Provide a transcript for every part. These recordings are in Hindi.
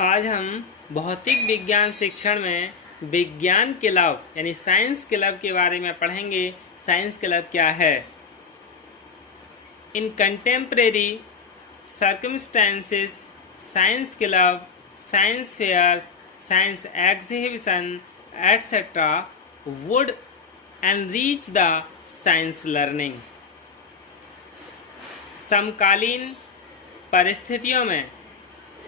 आज हम भौतिक विज्ञान शिक्षण में विज्ञान क्लब यानी साइंस क्लब के बारे में पढ़ेंगे। साइंस क्लब क्या है? In contemporary circumstances science club, science fairs, science exhibition etcetera would enrich the science learning. समकालीन परिस्थितियों में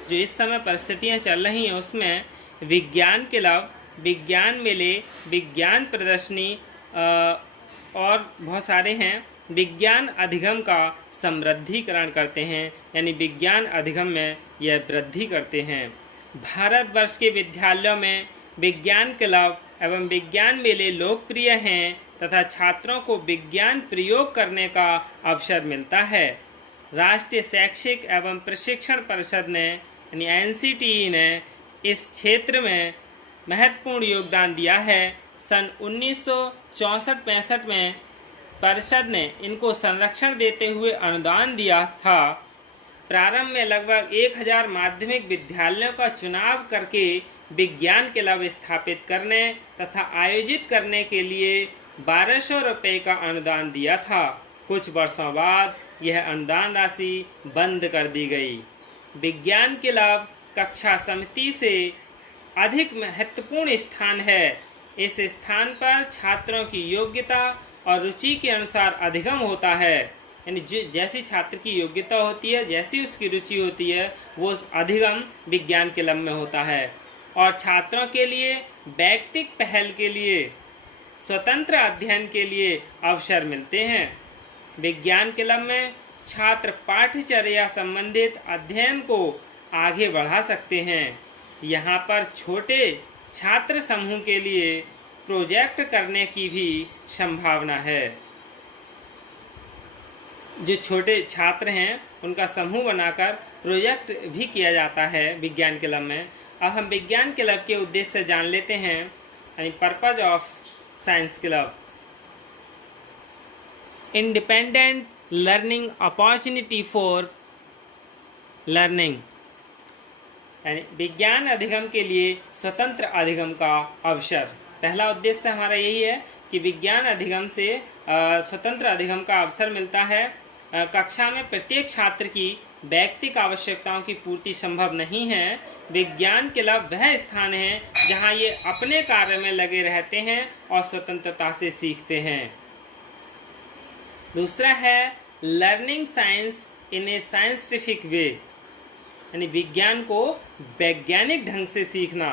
जो इस समय परिस्थितियाँ चल रही हैं उसमें विज्ञान क्लब, विज्ञान मेले, विज्ञान प्रदर्शनी और बहुत सारे हैं, विज्ञान अधिगम का समृद्धिकरण करते हैं, यानी विज्ञान अधिगम में यह वृद्धि करते हैं। भारतवर्ष के विद्यालयों में विज्ञान क्लब एवं विज्ञान मेले लोकप्रिय हैं तथा छात्रों को विज्ञान प्रयोग करने का अवसर मिलता है। राष्ट्रीय शैक्षिक एवं प्रशिक्षण परिषद ने यानी NCTE ने इस क्षेत्र में महत्वपूर्ण योगदान दिया है। सन 1964-65 में परिषद ने इनको संरक्षण देते हुए अनुदान दिया था। प्रारंभ में लगभग 1000 माध्यमिक विद्यालयों का चुनाव करके विज्ञान क्लब स्थापित करने तथा आयोजित करने के लिए 1200 रुपये का अनुदान दिया था। कुछ वर्षों बाद यह अनुदान राशि बंद कर दी गई। विज्ञान क्लब कक्षा समिति से अधिक महत्वपूर्ण स्थान है। इस स्थान पर छात्रों की योग्यता और रुचि के अनुसार अधिगम होता है, यानी जैसी छात्र की योग्यता होती है, जैसी उसकी रुचि होती है, वो अधिगम विज्ञान क्लब में होता है। और छात्रों के लिए वैयक्तिक पहल के लिए, स्वतंत्र अध्ययन के लिए अवसर मिलते हैं। विज्ञान क्लब में छात्र पाठ्यचर्या संबंधित अध्ययन को आगे बढ़ा सकते हैं। यहाँ पर छोटे छात्र समूह के लिए प्रोजेक्ट करने की भी संभावना है। जो छोटे छात्र हैं उनका समूह बनाकर प्रोजेक्ट भी किया जाता है विज्ञान क्लब में। अब हम विज्ञान क्लब के उद्देश्य से जान लेते हैं, यानी purpose of science club. Independent learning opportunity for learning, यानी विज्ञान अधिगम के लिए स्वतंत्र अधिगम का अवसर। पहला उद्देश्य हमारा यही है कि विज्ञान अधिगम से स्वतंत्र अधिगम का अवसर मिलता है। कक्षा में प्रत्येक छात्र की वैयक्तिक आवश्यकताओं की पूर्ति संभव नहीं है। विज्ञान क्लब वह स्थान है जहां ये अपने कार्य में लगे रहते हैं और स्वतंत्रता से सीखते हैं। दूसरा है लर्निंग साइंस इन ए साइंटिफिक वे, यानी विज्ञान को वैज्ञानिक ढंग से सीखना।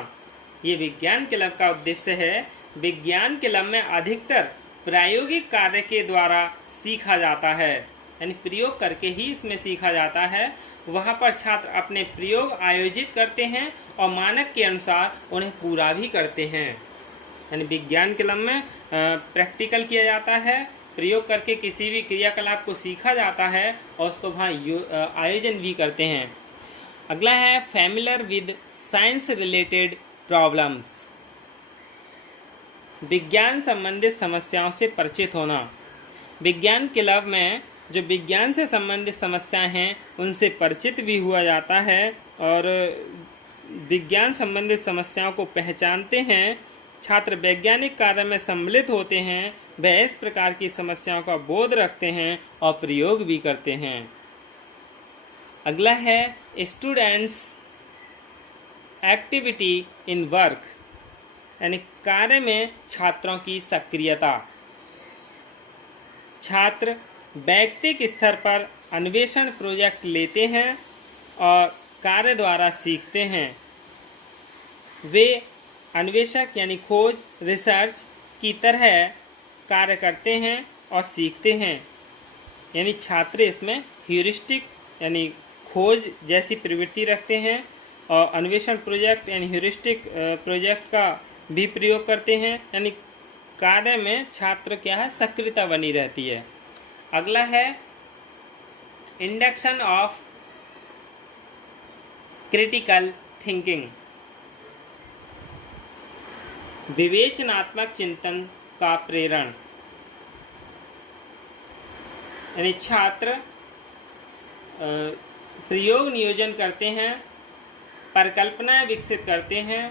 ये विज्ञान क्लब का उद्देश्य है। विज्ञान क्लब में अधिकतर प्रायोगिक कार्य के द्वारा सीखा जाता है, यानी प्रयोग करके ही इसमें सीखा जाता है। वहाँ पर छात्र अपने प्रयोग आयोजित करते हैं और मानक के अनुसार उन्हें पूरा भी करते हैं। यानी विज्ञान क्लब में प्रैक्टिकल किया जाता है, प्रयोग करके किसी भी क्रियाकलाप को सीखा जाता है और उसको वहाँ आयोजन भी करते हैं। अगला है familiar with science related problems, विज्ञान संबंधित समस्याओं से परिचित होना। विज्ञान क्लब में जो विज्ञान से संबंधित समस्याएं हैं उनसे परिचित भी हुआ जाता है और विज्ञान संबंधित समस्याओं को पहचानते हैं। छात्र वैज्ञानिक कार्य में सम्मिलित होते हैं, वह इस प्रकार की समस्याओं का बोध रखते हैं और प्रयोग भी करते हैं। अगला है स्टूडेंट्स एक्टिविटी इन वर्क, यानी कार्य में छात्रों की सक्रियता। छात्र वैयक्तिक स्तर पर अन्वेषण प्रोजेक्ट लेते हैं और कार्य द्वारा सीखते हैं। वे अन्वेषक यानी खोज, रिसर्च की तरह कार्य करते हैं और सीखते हैं। यानी छात्र इसमें ह्यूरिस्टिक यानी खोज जैसी प्रवृत्ति रखते हैं और अन्वेषण प्रोजेक्ट यानी ह्यूरिस्टिक प्रोजेक्ट का भी प्रयोग करते हैं। यानी कार्य में छात्र क्या है, सक्रियता बनी रहती है। अगला है इंडक्शन ऑफ क्रिटिकल थिंकिंग, विवेचनात्मक चिंतन का प्रेरण। यानी छात्र प्रयोग नियोजन करते हैं परिकल्पनाएं विकसित करते हैं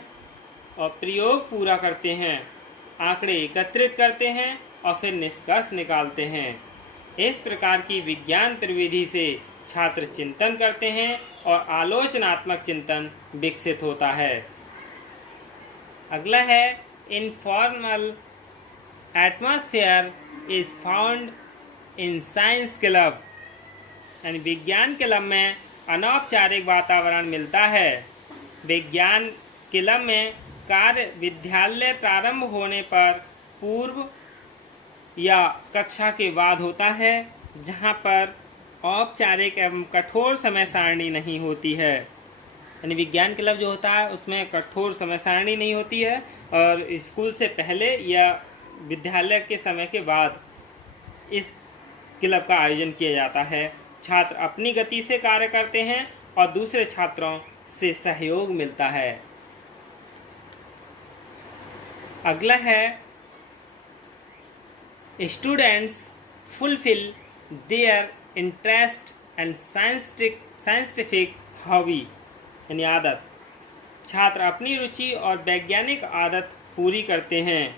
और प्रयोग पूरा करते हैं, आंकड़े एकत्रित करते हैं और फिर निष्कर्ष निकालते हैं। इस प्रकार की विज्ञान प्रविधि से छात्र चिंतन करते हैं और आलोचनात्मक चिंतन विकसित होता है। अगला है informal atmosphere is found in science club, यानी विज्ञान क्लब में अनौपचारिक वातावरण मिलता है। विज्ञान क्लब में कार्य विद्यालय प्रारंभ होने पर पूर्व या कक्षा के बाद होता है, जहाँ पर औपचारिक एवं कठोर समय सारणी नहीं होती है। यानी विज्ञान क्लब जो होता है उसमें कठोर समय सारणी नहीं होती है और स्कूल से पहले या विद्यालय के समय के बाद इस क्लब का आयोजन किया जाता है। छात्र अपनी गति से कार्य करते हैं और दूसरे छात्रों से सहयोग मिलता है। अगला है students fulfil their interest and scientific hobby, यानी आदत। छात्र अपनी रुचि और वैज्ञानिक आदत पूरी करते हैं।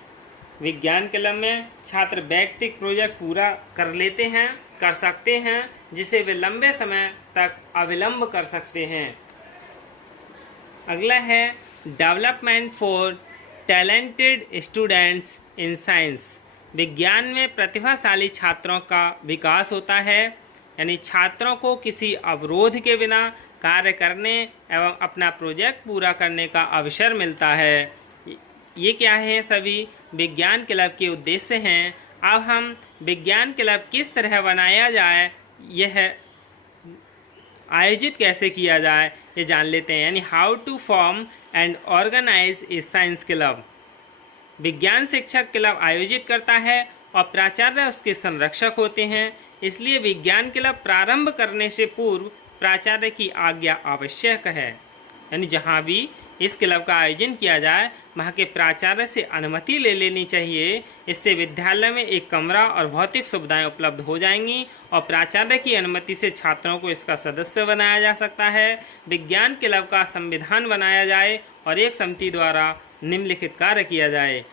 विज्ञान क्लब में छात्र वैयक्तिक प्रोजेक्ट पूरा कर सकते हैं जिसे वे लंबे समय तक अविलंब कर सकते हैं। अगला है development for talented students in science. विज्ञान में प्रतिभाशाली छात्रों का विकास होता है, यानी छात्रों को किसी अवरोध के बिना कार्य करने एवं अपना प्रोजेक्ट पूरा करने का अवसर मिलता है। ये क्या है? सभी विज्ञान क्लब के उद्देश्य हैं। अब हम विज्ञान क्लब किस तरह बनाया जाए, यह आयोजित कैसे किया जाए, ये जान लेते हैं। यानी how to form and organise a science club. विज्ञान शिक्षक क्लब आयोजित करता है और प्राचार्य उसके संरक्षक होते हैं। इसलिए विज्ञान क्लब प्रारंभ करने से पूर्व प्राचार्य की आज्ञा आवश्यक है। यानी जहाँ भी इस क्लब का आयोजन किया जाए वहाँ के प्राचार्य से अनुमति ले लेनी चाहिए। इससे विद्यालय में एक कमरा और भौतिक सुविधाएं उपलब्ध हो जाएंगी और प्राचार्य की अनुमति से छात्रों को इसका सदस्य बनाया जा सकता है। विज्ञान क्लब का संविधान बनाया जाए और एक समिति द्वारा निम्नलिखित कार्य किया जाए।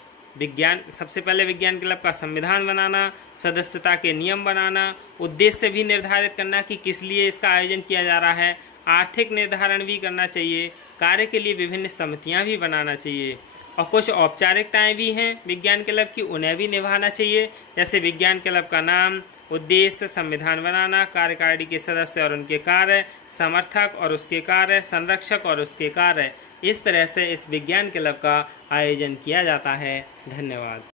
सबसे पहले विज्ञान क्लब का संविधान बनाना, सदस्यता के नियम बनाना, उद्देश्य भी निर्धारित करना कि किस लिए इसका आयोजन किया जा रहा है, आर्थिक निर्धारण भी करना चाहिए, कार्य के लिए विभिन्न समितियां भी बनाना चाहिए और कुछ औपचारिकताएं भी हैं विज्ञान क्लब की, उन्हें भी निभाना चाहिए। जैसे विज्ञान क्लब का नाम, उद्देश्य, संविधान बनाना, कार्यकारिणी के सदस्य और उनके कार्य, समर्थक और उसके कार्य, संरक्षक और उसके कार्य। इस तरह से इस विज्ञान क्लब का आयोजन किया जाता है। धन्यवाद।